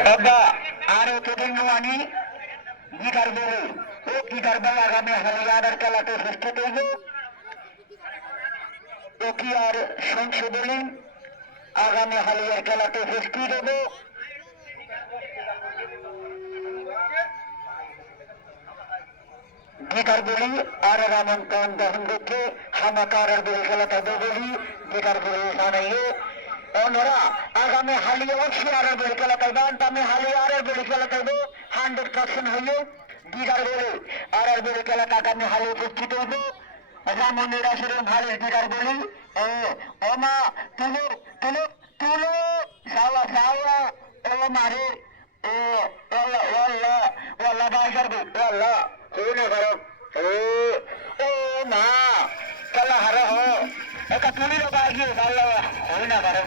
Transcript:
Oba, are keting wani gitar bolu. O gitar bala agame haliyadar kelate সৃষ্টি করব। ও কি আর সংশোধনী আগামী হালিয়ার খেলাতে সৃষ্টি দেব। গিটার বলি আর রামন কান দহন করছে হামাকারের বলে খেলাতে বলি গিটার বলি জানাইয়ে অন্যরা আগামী হালিয়া অক্সিয়ারের বলে খেলাতে বান আমি হালিয়ারের বলে খেলাতে 100% হইল গিটার বলি আর বলে খেলাতে আগামী হালিয়া উপস্থিত হইব। রামনের আসলে ভালো গিটার বলি ও মা তুলো তুলো তুলো সাওয়া সাওয়া ও মারে ও ওল্লা ওল্লা ওল্লা বাইসার ওল্লা হইনা করো ও মা চলা হারো হো একটা তুলির বাগিয়ে ভালো হইনা করো